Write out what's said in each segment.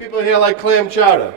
people here like clam chowder?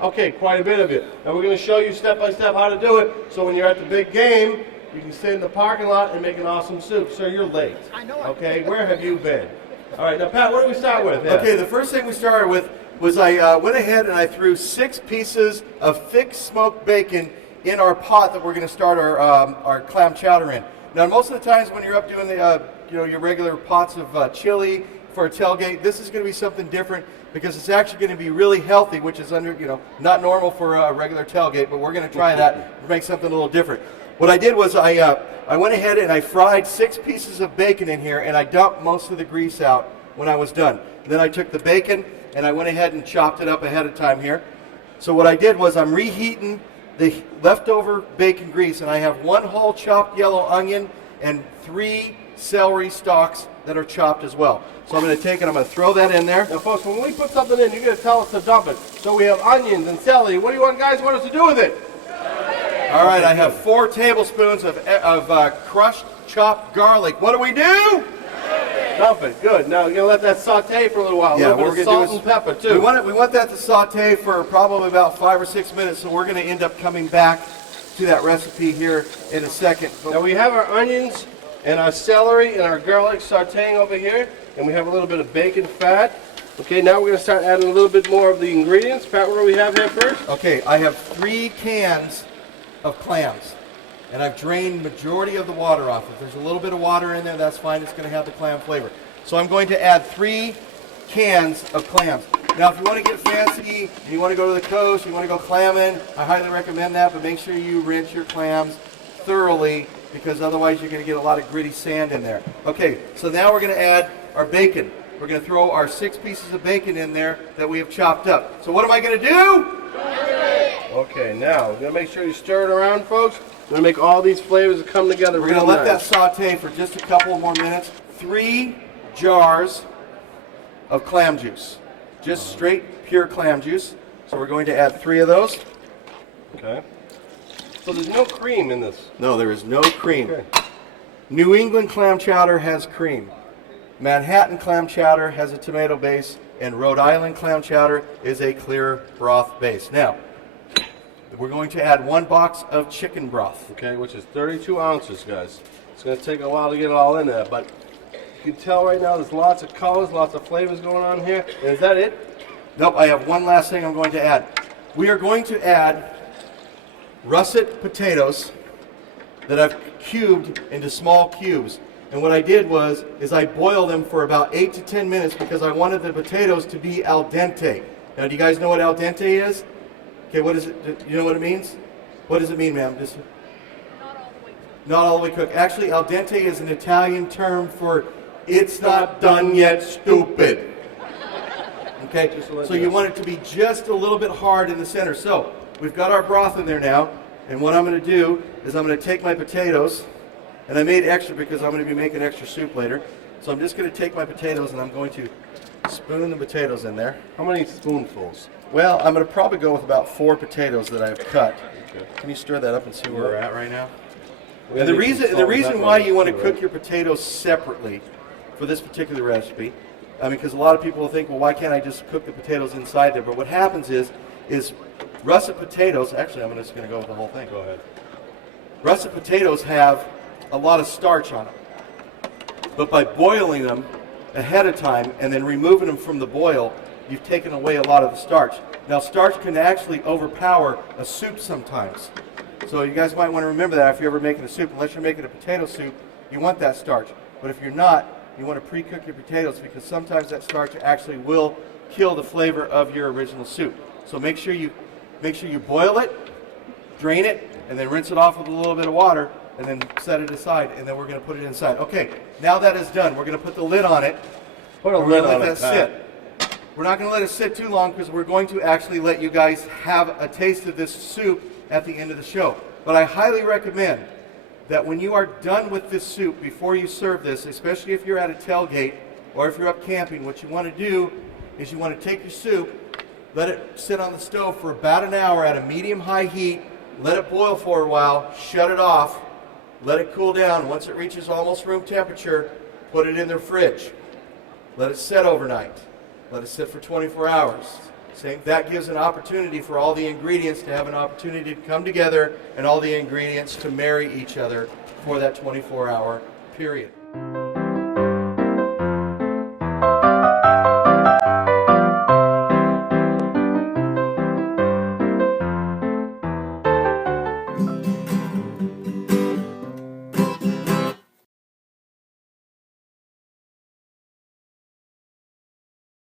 Okay, quite a bit of it. And we're going to show you step by step how to do it, so when you're at the big game, you can sit in the parking lot and make an awesome soup. Sir, you're late. I know. Okay, where have you been? All right, now Pat, what do we start with? Yeah. Okay, the first thing we started with was I went ahead and I threw 6 pieces of thick smoked bacon in our pot that we're going to start our clam chowder in. Now, most of the times when you're up doing the your regular pots of chili for a tailgate, this is going to be something different because it's actually going to be really healthy, which is not normal for a regular tailgate, but we're going to try that to make something a little different. What I did was I went ahead and I fried 6 pieces of bacon in here, and I dumped most of the grease out when I was done. Then I took the bacon and I went ahead and chopped it up ahead of time here. So what I did was I'm reheating the leftover bacon grease, and I have 1 whole chopped yellow onion and 3 celery stalks that are chopped as well. So I'm going to take it, I'm going to throw that in there. Now folks, when we put something in, you're going to tell us to dump it. So we have onions and celery. What do you guys want us to do with it? All right, I have 4 tablespoons of crushed chopped garlic. What do we do? Dump it. Good. Now you're going to let that saute for a little while. Yeah, a little bit of salt and pepper too. We want that to saute for probably about 5 or 6 minutes, so we're going to end up coming back to that recipe here in a second. Now we have our onions and our celery and our garlic sauteing over here, and we have a little bit of bacon fat. Okay, now we're going to start adding a little bit more of the ingredients. Pat, what do we have here first? Okay, I have 3 cans of clams, and I've drained majority of the water off. If there's a little bit of water in there, that's fine. It's going to have the clam flavor. So I'm going to add 3 cans of clams. Now, if you want to get fancy, and you want to go to the coast, you want to go clamming, I highly recommend that, but make sure you rinse your clams thoroughly, because otherwise you're going to get a lot of gritty sand in there. Okay, so now we're going to add our bacon. We're going to throw our 6 pieces of bacon in there that we have chopped up. So what am I going to do? Okay, now we're going to make sure you stir it around, folks. We're going to make all these flavors come together. We're going to let that saute for just a couple more minutes. 3 jars of clam juice. Just straight, pure clam juice. So we're going to add 3 of those. Okay. So there's no cream in this? No, there is no cream. Okay. New England clam chowder has cream. Manhattan clam chowder has a tomato base, and Rhode Island clam chowder is a clear broth base. Now, we're going to add 1 box of chicken broth. Okay, which is 32 ounces, guys. It's going to take a while to get it all in there, but you can tell right now there's lots of colors, lots of flavors going on here. And is that it? Nope, I have one last thing I'm going to add. We are going to add russet potatoes that I've cubed into small cubes. And what I did is I boiled them for about 8 to 10 minutes because I wanted the potatoes to be al dente. Now, do you guys know what al dente is? Okay, what is it? Do you know what it means? What does it mean, ma'am? Just not all the way cooked. Actually, al dente is an Italian term for it's not done yet, stupid. Okay, so you want it to be just a little bit hard in the center. So we've got our broth in there now, and what I'm going to do is I'm going to take my potatoes, and I made extra because I'm going to be making extra soup later. So I'm just going to take my potatoes and I'm going to spoon the potatoes in there. How many spoonfuls? Well, I'm going to probably go with about 4 potatoes that I've cut. Okay. Can you stir that up and see where we're at right now? And the reason why you want to cook your potatoes separately for this particular recipe, because a lot of people will think, well, why can't I just cook the potatoes inside there? But what happens is russet potatoes, actually I'm just going to go with the whole thing. Go ahead. Russet potatoes have a lot of starch on them. But by boiling them ahead of time and then removing them from the boil, you've taken away a lot of the starch. Now, starch can actually overpower a soup sometimes. So you guys might want to remember that if you're ever making a soup. Unless you're making a potato soup, you want that starch. But if you're not, you want to pre-cook your potatoes because sometimes that starch actually will kill the flavor of your original soup. So make sure you boil it, drain it, and then rinse it off with a little bit of water, and then set it aside, and then we're going to put it inside. Okay, now that is done, we're going to put the lid on it. Put a lid on it. Let that sit. We're not going to let it sit too long because we're going to actually let you guys have a taste of this soup at the end of the show. But I highly recommend that when you are done with this soup, before you serve this, especially if you're at a tailgate or if you're up camping, what you want to do is you want to take your soup, let it sit on the stove for about an hour at a medium-high heat, let it boil for a while, shut it off, let it cool down. Once it reaches almost room temperature, put it in the fridge. Let it set overnight. Let it sit for 24 hours. That gives an opportunity for all the ingredients to have an opportunity to come together and all the ingredients to marry each other for that 24-hour period.